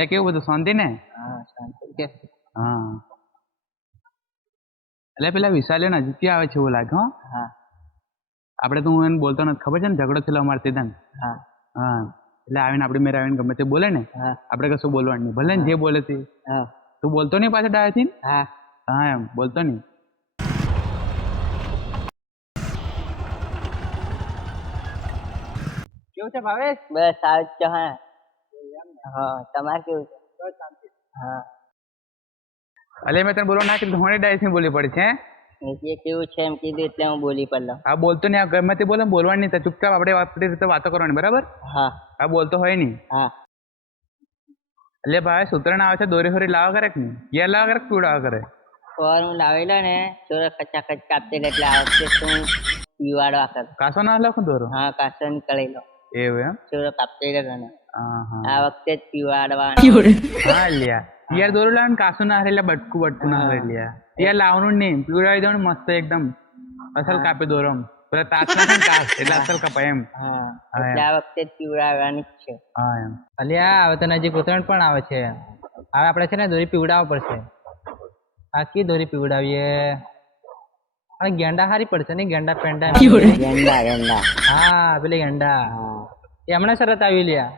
એટલે કેવું બધું શાંતિ ને? હા શાંતિ કે હા એટલે પેલા વિશાલ્યો નજીકથી આવે છે એવું લાગે. હા આપણે તો હું એને બોલતો નથી, ખબર છે ને ઝઘડો થયેલો અમારે તે દાન. હા હા એટલે આવીને આપણી મેરે આવીને ગમે તે બોલે ને, હા આપણે કશું બોલવાનું નહીં, ભલે ને જે બોલે તે. હા તું બોલતો નહીં પાછળ ડાયાથી? હા હા એમ બોલતો નહીં. કેવું છે ભાવેશ? બસ સારું જ છે. હા તમારે કેવું છે? હા એટલે મેં તને બોલવા ના કીધું, હોણી ડાયથી બોલી પડી છે. એ કેવું છે એમ કીધું એટલે હું બોલી પડલો. આ બોલતો નહીં, આ ગમે તે બોલે બોલવાની નહીં, ચૂપચાપ આપણે આપણી રીતે વાતો કરવાની, બરાબર? હા આ બોલતો હોય નહીં. હા એટલે ભાઈ ઉત્તરાયણ આવે છે, દોરી હોરી લાવા કરે કે નહીં? ઘેર લાવા કરે કે પીવડાવા કરે? ફોર હું લાવેલો ને થોડો કચાકચ કાપતેલો એટલે આ વખતે હું પીવાડવા કર. કાસો ના લખું દોરો? હા કાસો નીકળેલો એવું એમ? થોડો કાપતેલો ઘણો. હા હા આ વખતે જ પીવાડવા. હા લ્યા યાર દોરો લાવ ને, કાસું ના હરે બટકું બટકું ના હરે લ્યા. યાર લાવવાનું જ નહીં, પીવડાવી દેવાનું મસ્ત એકદમ અસલ કાપી દોરો. પેલા તાસ નાખે ને તાસ એટલે અસલ કપાય એમ. હા એટલે આ વખતે જ પીવડાવવાની જ છે. હા એમ. અલ્યા હવે તો નજીક ઉત્તરાયણ પણ આવે છે. હવે આપણે છે ને દોરી પીવડાવવા પડશે. આખી દોરી પીવડાવીએ. હવે ગેંડા હારી પડશે ને, ગેંડા પેંડા. ગેંડા ગેંડા હા પેલી ગેંડા એ હમણાં શરત આવી લ્યા.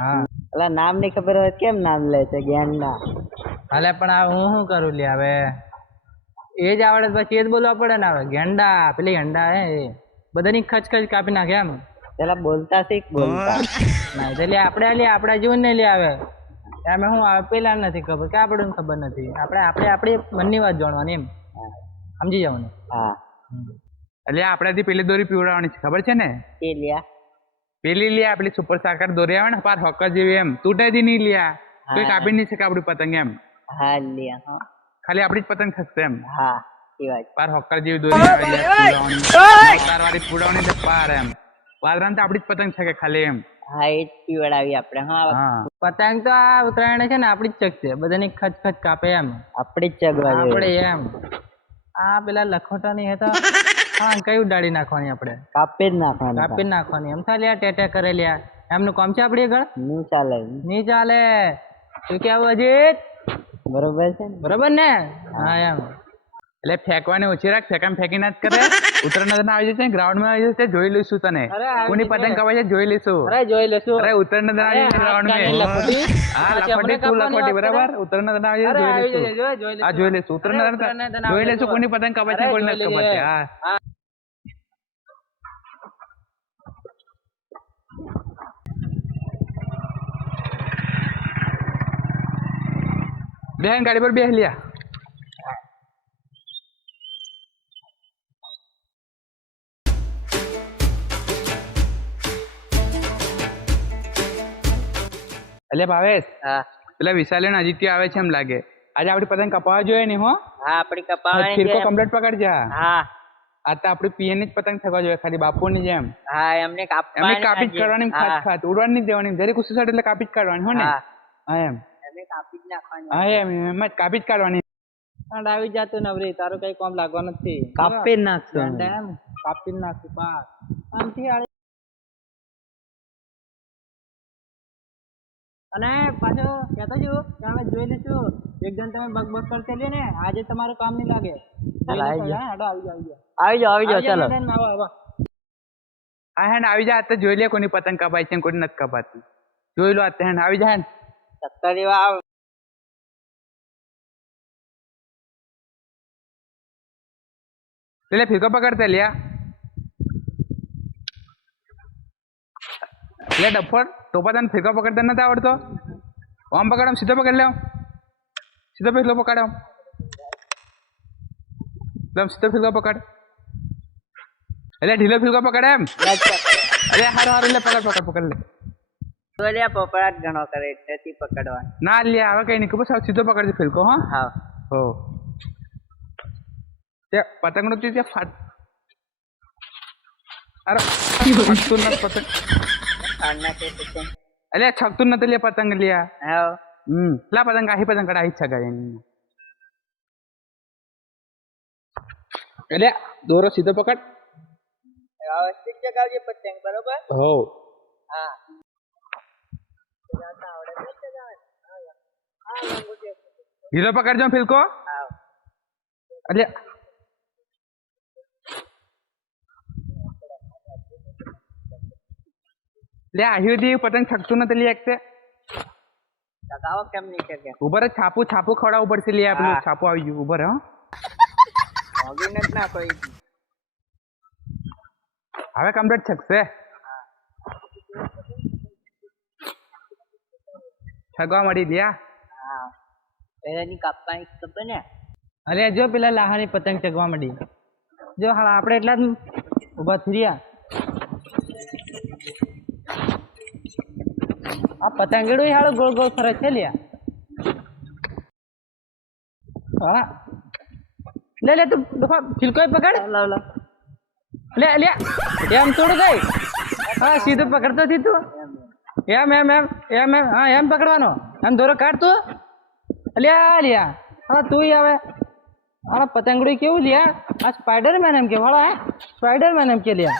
હા એટલે નામ ની ખબર હોય કેમ નામ લે છે ગેંડા? હાલે પણ આ હું શું કરું લ્યા હવે? એ જ આવડે પછી એ જ બોલવા પડે ને. હવે ગેંડા પેલી ગેંડા હે બધાની ખચખચ કાપી નાખે એમ. પેલા બોલતા શીખ બોલતા. ના એટલે આપણે જીવન નહીં લે આવે એમ. હું આવે પેલા નથી ખબર કે આપણને ખબર નથી. આપણી મનની વાત જાણવાની એમ, સમજી જવાનું. હા એટલે આપણાથી પેલી દોરી પીવડાવવાની છે, ખબર છે ને? કે લ્યા પેલી લ્યા પેલી સુપર સાકર દોરી આવે ને પાર હક્કા જેવી એમ, તૂટે જ નહીં લ્યા. કોઈ કાપી નહીં શકે આપણી પતંગ એમ. હા લ્યા હા ખાલી આપણી જ પતંગ થશે એમ. હા એ વાત પાર હક્કા જેવી દોરી આવે લ્યા, તારવાળી પીવડાવવાની એટલે પાર એમ. વાદરાને તો આપણી જ પતંગ છે કે ખાલી એમ. હા એ જ પીવડાવી આપણે. હા હા પતંગ તો આ ઉત્તરાયણ છે ને આપણી જ ચકશે, બધાની ખચખચ કાપે એમ. આપણી જ ચગવા આપણે એમ. આ પેલા લખોટા ની હતા હા કઈ ઉડાડી નાખવાની આપણે, કાપી જ નાખવાનું. કાપી નાખવાની એમ. ચાલ્યા ટેટે કરે લ્યા, એમનું કામ છે આપણી ઘર નહીં ચાલે. નહીં ચાલે. શું કેવું અજીત? બરોબર છે ને? બરોબર ને? હા એમ. એટલે ફેંકવાની ઓછી રાખ, ફેંકામ ફેંકી ના જ કરે. ઉત્તરાયણ આવી જશે, ગ્રાઉન્ડ માં આવી જશે, જોઈ લઈશું તને કોની પતંગ કપાય છે, જોઈ લઈશું. અરે જોઈ લેશું. અરે ઉત્તરાયણ આવી જશે ગ્રાઉન્ડ માં. હા લખોટી તું લખોટી બરાબર. ઉત્તરાયણ આવી જશે, જોઈ લઈશું. હા જોઈ લઈશું. ઉત્તરાયણ જોઈ લઈશું કોની પતંગ કપાય છે, કોની નથી કપાતી. હા બેન ગાડી પર બેસ લ્યા. એટલે ભાવેશ હા પેલા વિશાલ્યો નજીકથી આવે છે એમ લાગે. આજે આપડી પતંગ કપાવા જોઈએ ને? હો હા આપણી કપાવાની ફિરકો છે. કમ્પ્લીટ પકડજે. હા આ તો આપડી પીએન ની જ પતંગ થવા જોઈએ, ખાલી બાપુની જેમ. હા એમને એમને કાપવાની કાપી જ કાઢવાની, ખાત ખાત ઉડવાની જ દેવાની. જરી કુસ્સી સાઈડ એટલે કાપી જ કાઢવાની. હો ને? હા હા એમ. એમને કાપી જ નાખવાની. હા એમ એમ જ કાપી જ કાઢવાની. આવી જતું નવરી, તારું કઈ કામ લાગવાનું નથી. કાપી જ નાખશું. એમ કાપી નાખશું પાસ આમથી. અને પાછો કહેતો છું કે અમે જોઈ લઈશું. એકદમ તમે બગ બગ કરતા લ્યો ને, આજે તમારું કામ નહીં લાગે. આવી જાઓ જાઓ ચાલો. હા હેન્ડ આવી જા. તો જોઈ લે કોની પતંગ કપાય છે, કોની નથી કપાતી. જોઈ લો આ હેન્ડ આવી જા. હેન્ડ ચક્કર એવા આવે. એટલે ફિરકો પકડતા લ્યા. એટલે ડફર ટોપા તને ફિરકો પકડતા નથી આવડતો? આમ પકડ, આમ સીધો પકડ લે. સીધો ફિરકો પકડ. આમ સીધો ફિરકો પકડ. એટલે ઢીલો ફિરકો પકડ એમ. અરે હારું હારું લે, પકડ પકડ પકડ લે. તો લે પોપડાટ ઘણો કરે એટલેથી પકડવા. ના લે હવે કઈ નહીં, ખબર સીધો પકડજે ફિરકો. હા હા હો તે પતંગ નો ત્યાં ફાટ. અરે છકતું નથી પતંગ. એટલે છકતું નથી લે પતંગ લ્યા. હા લા પતંગ આહી પતંગ કડા આહી છગાય. એટલે દોરો સીધો પકડ. વ્યવસ્થિત ચગાવજે પતંગ બરોબર. હો હા હીરો પકડજો ફિલકો એટલે લે આહ્યુદી પતંગ છકતું નથી લે એક છે ચગાવો કેમ નહીં શકે ઉભર છાપું ખવડાવવું પડશે લે આપણું છાપું આવી ગયું ઉભર હા હોગીને જ ના કોઈ હવે કમ્પ્લીટ છકશે છગવા મળી ગયા હા પહેલાની કાપવાની ખબર ને અરે જો પેલા લાહાની પતંગ ચગવા માંડી જો હા આપણે એટલા જ ઊભા થઈ રહ્યા આ પતંગડું હાલો ગોળ ગોળ ફરે છે લ્યા હા લે લે તું ફિલકોય પકડ લાવ લાવ લે લે એમ થોડું ગઈ હા સીધું પકડતો હતી તું એમ એમ એમ એમ એમ હા એમ પકડવાનો એમ દોરો કાઢ તું લ્યા લ્યા હા તું હવે આ પતંગડું કેવું લ્યા આ સ્પાઈડરમેન એમ કે વાળા સ્પાઈડરમેન એમ કે લ્યા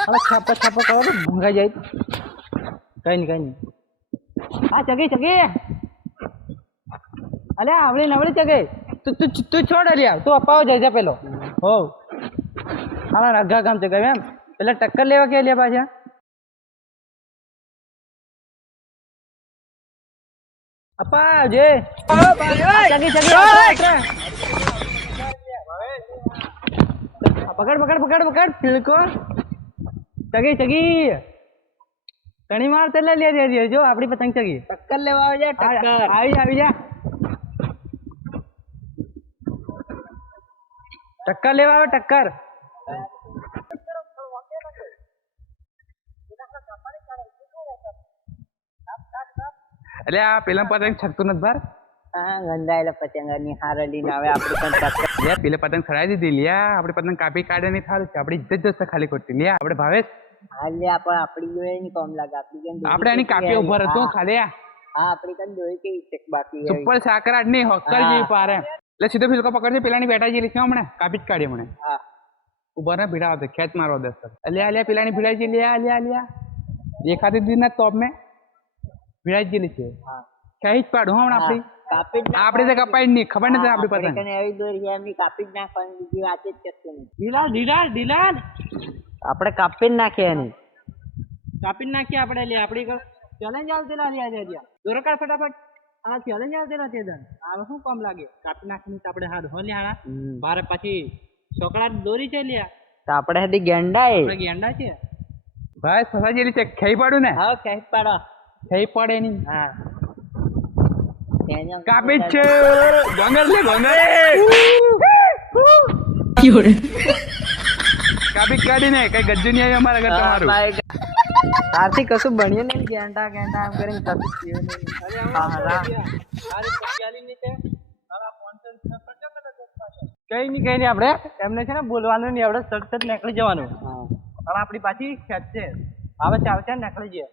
હવે છાપા છાપા કરો ભૂંગાઈ જાય કઈ નહીં હા ચગી અલ્યા આવડી નવડી ચગી તું છોડ લ્યા તું અપાવો જાય પેલો હો હા રઘા કામ ચગાવ્યું એમ પેલા ટક્કર લેવા કે લ્યા પાછા અપા જે પકડ ફિલકો ચગી તણી માર તેલે લે જો આપડી પતંગ ચગી ટક્કર લેવા આવે છે ટક્કર આવી જા ટક્કર લેવા આવે ટક્કર એટલે આ પેલા પતંગ છકતું નથી બાર હા ગંધાયેલા પતંગની હારલીને હવે આપણે પણ ટક્કર લે પેલે પતંગ ખરાઈ દીધી લ્યા આપણે પતંગ કાપી કાઢે નહીં થારું છે આપણી ઇજ્જત જશે ખાલી ખોટી લ્યા આપણે ભાવેશ હાલે આપણે આપણી જોડે નહીં કોમ લાગે આપણી કેમ આપણે એની કાપી ઉભર હતું ખાલી હા આપણી કન દોરી કેવી છે બાકી સુપર સાકરાટ નહીં હોકર જેવી પારે એટલે સીધો ફિલકો પકડજે પેલાની બેટા જેલી છે હમણાં કાપી જ કાઢી હમણાં હા ઉભર ને ભીડા આવતો ખેંચ મારવા દસ લ્યા પેલાની ભીડાઈ જેલી લ્યા દેખાતી દીધી ના તોપ મેં ભીડાઈ જેલી છે હા ખેંચ પાડું હમણાં આપણી કાપી જ આપણે તો કપાઈ નહીં ખબર નથી આપણી પતંગ એવી દોરી છે એમની કાપી જ નાખવાની બીજી વાત જ કરતું નહીં ઢીલાલ આપણે કાપી જ નાખીએ એની કાપી નાખીએ આપણે લે આપણી ચેલેન્જ આવતેલા લ્યા દોરો કાઢ ફટાફટ આ ચેલેન્જ આવતેલા તે દન આ શું કામ લાગે કાપી નાખીને તો આપણે હાથ હો લ્યા બાર પછી છોકરા દોરી છે લ્યા તો આપણે હજી ગેંડા આપણે ગેંડા છે ભાઈ સસા જેલી છે ખેઈ પાડું ને હા ખેંચ પાડો ખેઈ પડે નહીં હા કાપી જ છે ભંગર લે ભંગર કાપી કાઢીને કઈ ગજ્જુ નહીં આવ્યું અમારા ઘર તમારું તારથી કશું બન્યું નહીં ગેંડા એમ કરીને કશું થયું નહીં હા હા કઈ નહીં આપણે એમને છે ને બોલવાનું નહીં આપણે સટ નીકળી જવાનું અને આપણી પાછી ખેંચશે આવે ચાલશે નીકળી જઈએ